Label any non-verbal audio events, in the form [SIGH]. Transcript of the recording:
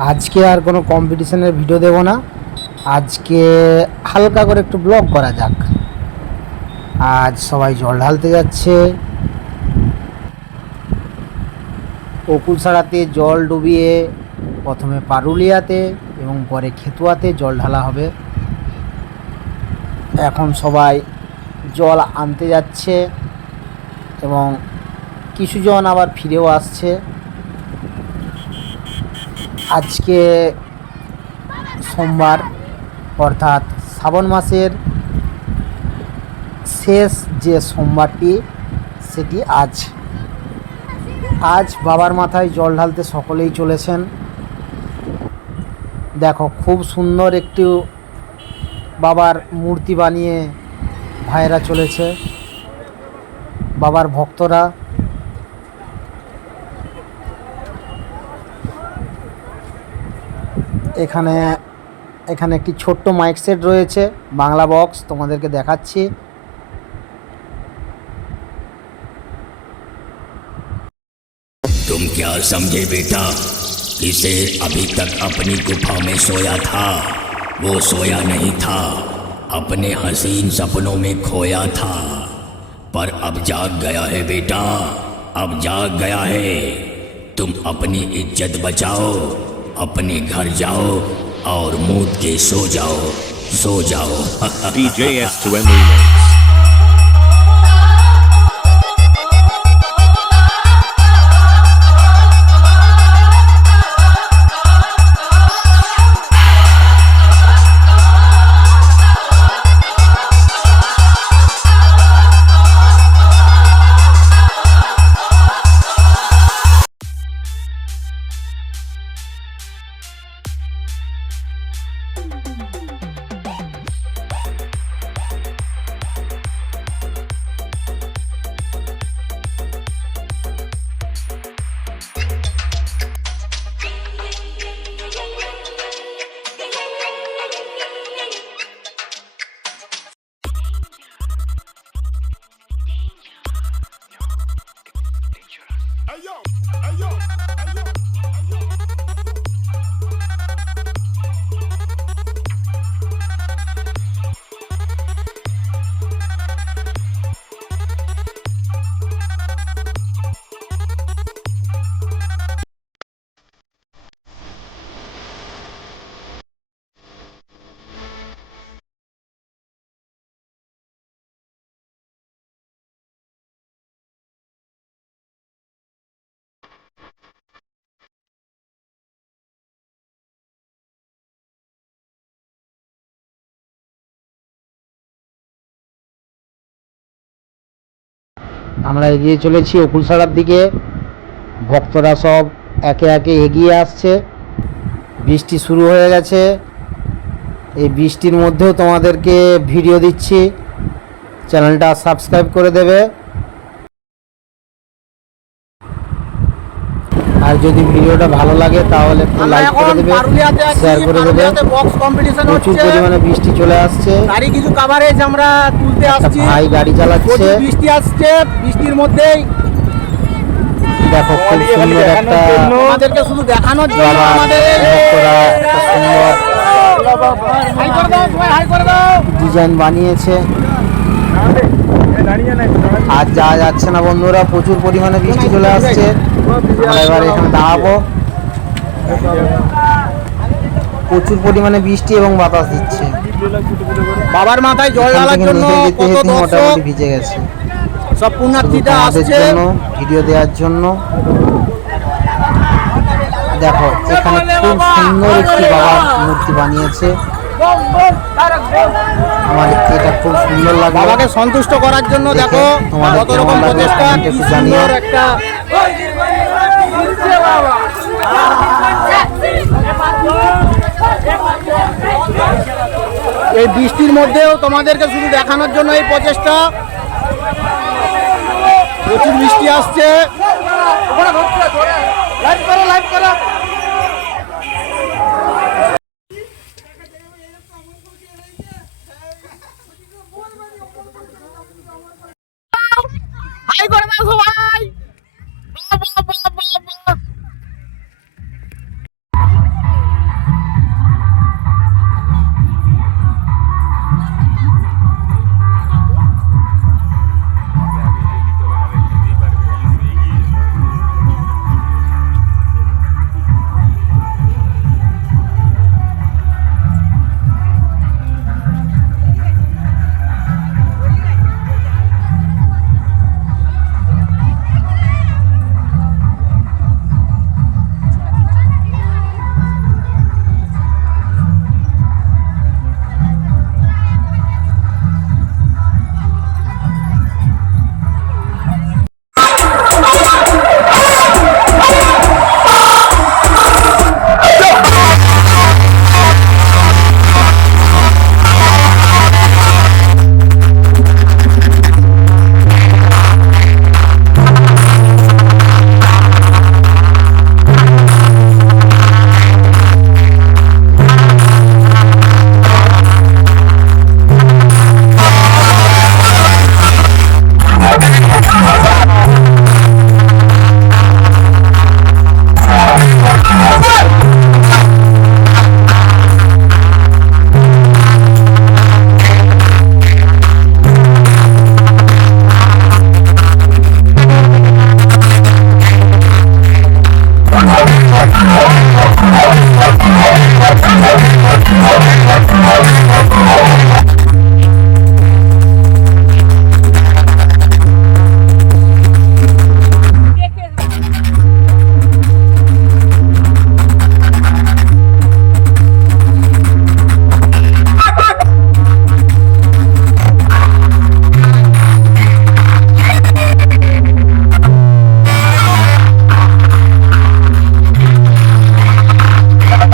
আজকে আর কোনো কম্পিটিশনের ভিডিও দেব না। আজকে হালকা করে একটু ব্লগ করা যাক। আজ সবাই জল ঢালতে যাচ্ছে। অকুলসাড়াতে জল ডুবিয়ে প্রথমে পারুলিয়াতে এবং পরে খেতুয়াতে জল ঢালা হবে। এখন সবাই জল আনতে যাচ্ছে এবং কিছুজন আবার ফিরেও আসছে। আজকে সোমবার, অর্থাৎ শ্রাবণ মাসের শেষ যে সোমবারটি, সেটি আজ। আজ বাবার মাথায় জল ঢালতে সকলেই চলেছেন। দেখো, খুব সুন্দর একটি বাবার মূর্তি বানিয়ে ভাইয়েরা চলেছে। বাবার ভক্তরা এখানে এখানে একটি ছোট্ট মাইক সেট রয়েছে বাংলা বক্স তোমাদেরকে দেখাচ্ছি तुम क्या समझे बेटा कि शेर अभी तक अपनी गुफा में सोया था वो सोया नहीं था अपने हसीन सपनों में खोया था पर अब जाग गया है बेटा अब जाग गया है तुम अपनी इज्जत बचाओ अपने घर जाओ और मूत के सो जाओ सो जाओ। [LAUGHS] DJ S2M Hey yo, hey yo. আমরা এগিয়ে চলেছি অকুলসাড়ার দিকে। ভক্তরা সব একে একে এগিয়ে আসছে। বৃষ্টি শুরু হয়ে গেছে। এই বৃষ্টির মধ্যেও তোমাদেরকে ভিডিও দিচ্ছি। চ্যানেলটা সাবস্ক্রাইব করে দেবে। আর যদি ভিডিওটা ভালো লাগে তাহলে একটু লাইক করে দেবে শেয়ার করে দেবে। বক্স কম্পিটিশন প্রচুর পরিমাণে বৃষ্টি চলে আসছে। গাড়ি কিছু কাভারেজ আমরা তুলতে আসছি। ভাই গাড়ি চালাচ্ছে। প্রচুর বৃষ্টি আসছে বৃষ্টির মধ্যেই। দেখো খুব সুন্দর একটা আমাদেরকে শুধু দেখানোর জন্য আমাদের সুন্দর হাই করে দাও সবাই হাই করে দাও। ডিজাইন বানিয়েছে। আর যাওয়া যাচ্ছে না বন্ধুরা প্রচুর পরিমাণে বৃষ্টি চলে আসছে। আমরা এবার এখানে দাঁড়াবো। প্রচুর পরিমাণে বৃষ্টি এবং বাতাস দিচ্ছে। বাবার মাথায় জল ঢালার জন্য কত দর্শক? ভিজে গেছে। সব পুণ্যার্থীরা আসছে। জন্য ভিডিও দেওয়ার জন্য। দেখো এখানে খুব সুন্দর একটি বাবার মূর্তি বানিয়েছে। আমার এটা খুব সুন্দর লাগল। বাবাকে সন্তুষ্ট করার জন্য দেখো কত রকম প্রচেষ্টা কি একটু জানিও। সুন্দর একটা এই বৃষ্টির মধ্যেও তোমাদেরকে শুধু দেখানোর জন্য এই প্রচেষ্টা। প্রচুর বৃষ্টি আসছে। লাইভ করো লাইভ করো। 泰国的猫可爱。